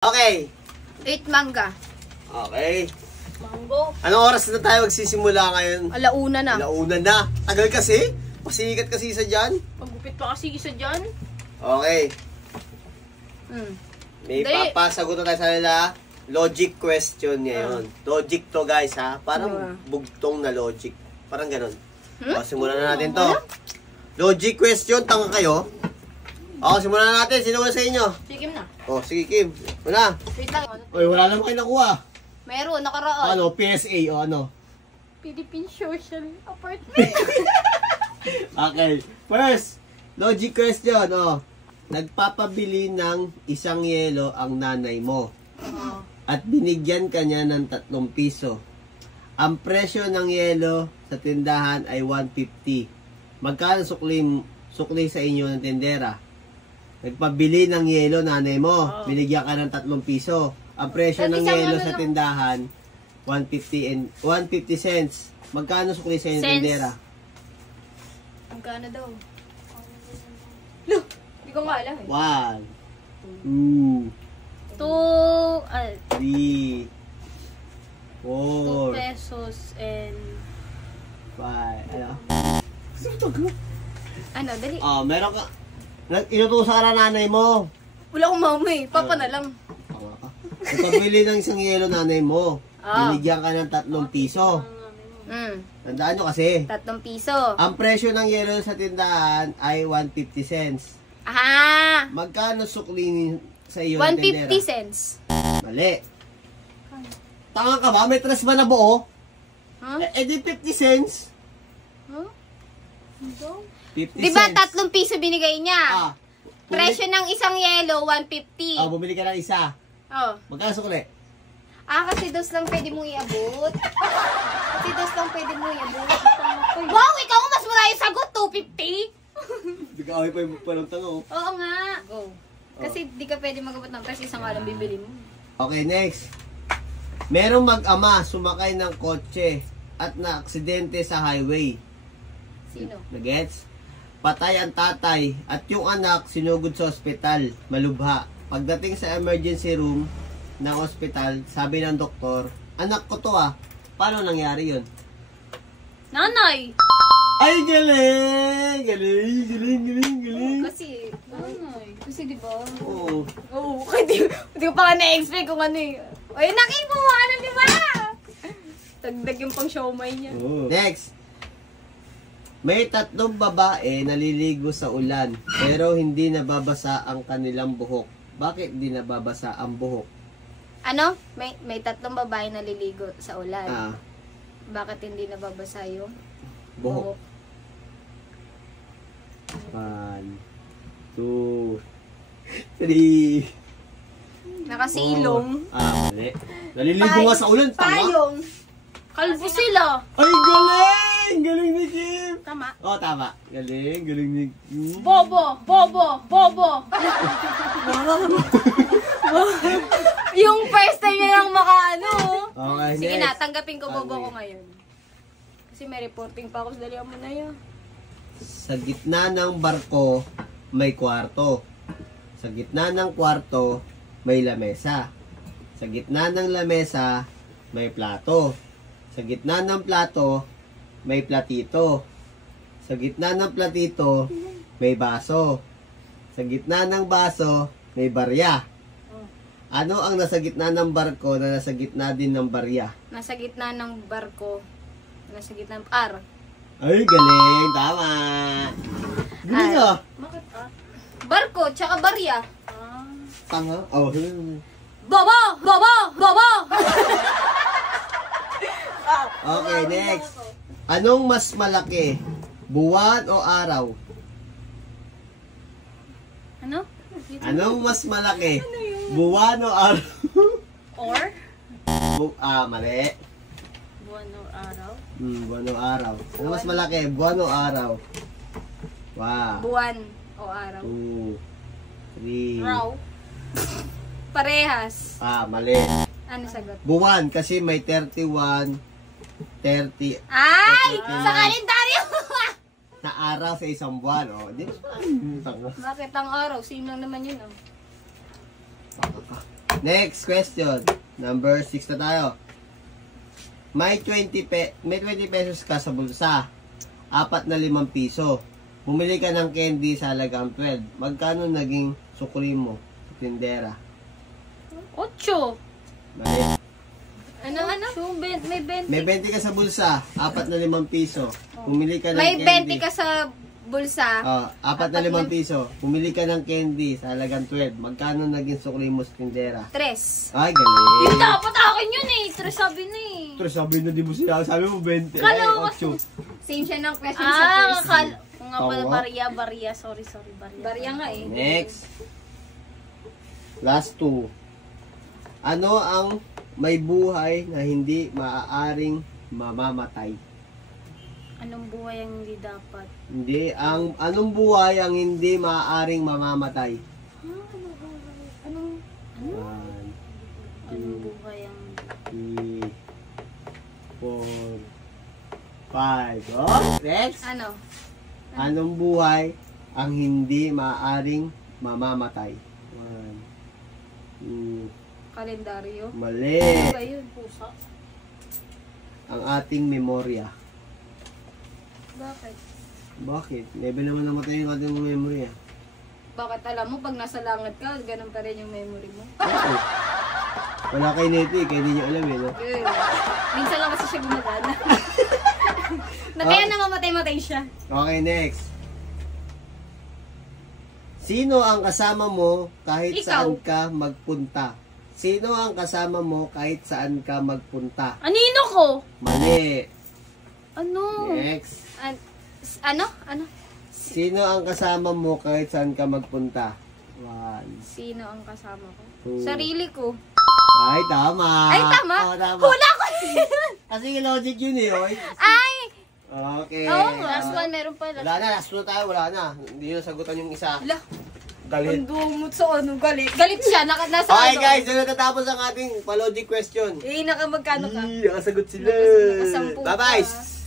Okay. 8 mangga. Okay. Mango. Anong oras na tayo magsisimula ngayon? Alauna na. Alauna na. Tagal kasi. Pasikat kasi isa dyan. Magupit pa kasi isa dyan. Okay. May Hindi. papasagot na tayo sa nila. Logic question ngayon. Logic to guys ha. Parang bugtong na logic. Parang ganun. O, simulan na natin to. Logic question. Tanga kayo. O, simulan na natin. Sino na sa inyo? Si Kim na. O, sige Kim. Una. Wait lang. Oy, wala naman kayo nakuha. Meron, nakaraan. Ano? PSA o ano? Philippine Social Apartment. Okay. First, logic question. O, nagpapabili ng isang yelo ang nanay mo. At binigyan ka niya ng 3 piso. Ang presyo ng yelo sa tindahan ay 150. Magkano sukli sa inyo ng tendera? Nagpabili ng yelo nanay mo. Binigyan ka ng 3 piso. Ang presyo ng yelo sa tindahan 150 and 150 cents. Magkano sukli sa inyo ng tendera? Magkano daw? Look, hindi ko nga alam eh. 1 2 3 2 4 pesos and 5 ano? ano, dali. Meron ka. Inutusan ka na nanay mo. Wala akong mama eh. Papa na lang. Nagpabili ng isang yelo nanay mo. Binigyan ka ng 3 piso. Tandaan nyo kasi. 3 piso. Ang presyo ng yelo sa tindahan ay 150 cents. Ah! Magkano sukli sa iyo ng tendera? 150 cents. Mali. Tanga ka ba? May tres ba na buo? Huh? Di 50 cents. Huh? 50 Diba cents. 3 piso binigay niya? Presyo ng isang yelo, 150. Bumili ka ng isa. Magkano sukli? Kasi dos lang pwede mong iabot. Kasi dos lang pwede mong iabot. Wow, ikaw mas mura yung sagot, 250. Hindi ka away pa yung palang tanong. Oo nga. Go. Kasi di ka pwede magabot ng presyo, isang alam bibili mo. Okay, next. Merong mag-ama sumakay ng kotse at na-aksidente sa highway. Sino? Nagets? Patay ang tatay at yung anak sinugod sa ospital, malubha. Pagdating sa emergency room ng ospital, sabi ng doktor, anak ko to Paano nangyari yun? Nanay! Ay, galing! Galing! Kasi, nanay. Kasi di ba? Oo. Oo, hindi ko pa nga na-expect kung ano eh. Ay, nakibuha na di ba? Tagdag yung pang siomay niya. Next. May 3 babae naliligo sa ulan, pero hindi nababasa ang kanilang buhok. Bakit di nababasa ang buhok? Ano? May 3 babae naliligo sa ulan. Ah, Bakit hindi nababasa yung buhok. 1 2 3 Nakasilong. Mali. Naliligo nga sa ulan, tama? Payong. Kalbo sila. Ay, galing! Galing ni Kim! Tama. Tama. Galing ni Kim. Bobo! Yung first time niya lang makaano. Okay, Sige next. na, tanggapin ko bobo ko ngayon. Kasi may reporting pa ako, dalihan mo na yun. Sa gitna ng barko, may kwarto. Sa gitna ng kwarto, may lamesa. Sa gitna ng lamesa, may plato. Sa gitna ng plato, may platito. Sa gitna ng platito, may baso. Sa gitna ng baso, may barya. Ano ang nasa gitna ng barko na nasa gitna din ng barya? Nasa gitna ng barko. Nasa gitna ng R. Ay, galing! Tama! Galing Bakit barko, tsaka barya. Tanga? Bobo! Okay, next. Anong mas malaki? Buwan o araw? Ano? Anong mas malaki? Buwan o araw? Or? Mali. Buwan o araw? Buwan o araw. Ano mas malaki? Buwan o araw? Wow. Buwan o araw? 2 3 Raw. Parehas. Mali. Ano sagot? Buwan kasi may 31 30 Ay! Okay. Sa kalendaryo! na araw sa isang buwan. Di ba? Bakit ang araw? Same lang naman yun, Tanga ka. Next question. Number 6 na tayo. May 20 pesos ka sa bulsa. 4 na 5 piso. Bumili ka ng candy sa halagang 12. Magkano naging sukli mo sa tindera? 8. Mali. Ano? May 20. May 20 ka sa bulsa. 4 na 5 piso. Bumili ka ng May candy. 20 ka sa bulsa. 4 na 5 piso. Bumili ka ng candy sa halagang 12. Magkano naging sukli mo sa tindera? 3. Ay, galing. Yung dapat akin yun eh. Pero sabi na eh. Pero sabi na di mo siya. Sabi mo 20. Kala Ay, ko kasi- 8. Same siya ng question sa first. Nga pala, Tawa. barya. Sorry, barya. Barya nga eh. Next. Last 2. Ano ang may buhay na hindi maaaring mamamatay? Anong buhay ang hindi dapat? Hindi. Anong buhay ang hindi maaaring mamamatay? Anong 1, Anong buhay ang... 3, 4, 5. Oh, next. Ano? Anong buhay ang hindi maaaring mamamatay? 1, 2, Kalendaryo. mali. Ano ba yun? Pusa? Ang ating memorya. Bakit? Bakit? Never naman namatay yung ating memory ah. Bakit alam mo, pag nasa langit ka, ganun pa rin yung memory mo? Oo. Wala kay Neti, kaya di niya alam eh, no? Good. Minsan lang kasi siya gumagana. Na kaya namamatay-matay siya. Okay, next. Sino ang kasama mo kahit Ikaw. saan ka magpunta? Sino ang kasama mo kahit saan ka magpunta? Anino ko? Mali. Ano? Next. Ano? Sino ang kasama mo kahit saan ka magpunta? 1, Sino ang kasama ko? 2. Sarili ko. Ay, tama. Ay, tama? Oo, tama. Hula ko! Kasi logic yun eh, oy. Ay! Okay. Oo, last one, meron pa. Wala na, last one tayo, wala na. Hindi na sagutan yung isa. Hala, Galit. ang dumot sa ano, galit. Galit siya, nasa Okay ano. guys, doon natatapos ang ating pa-logic question. Eh, nakamagkano ka? Nakasagot sila. Nakasampu ka. Bye-bye!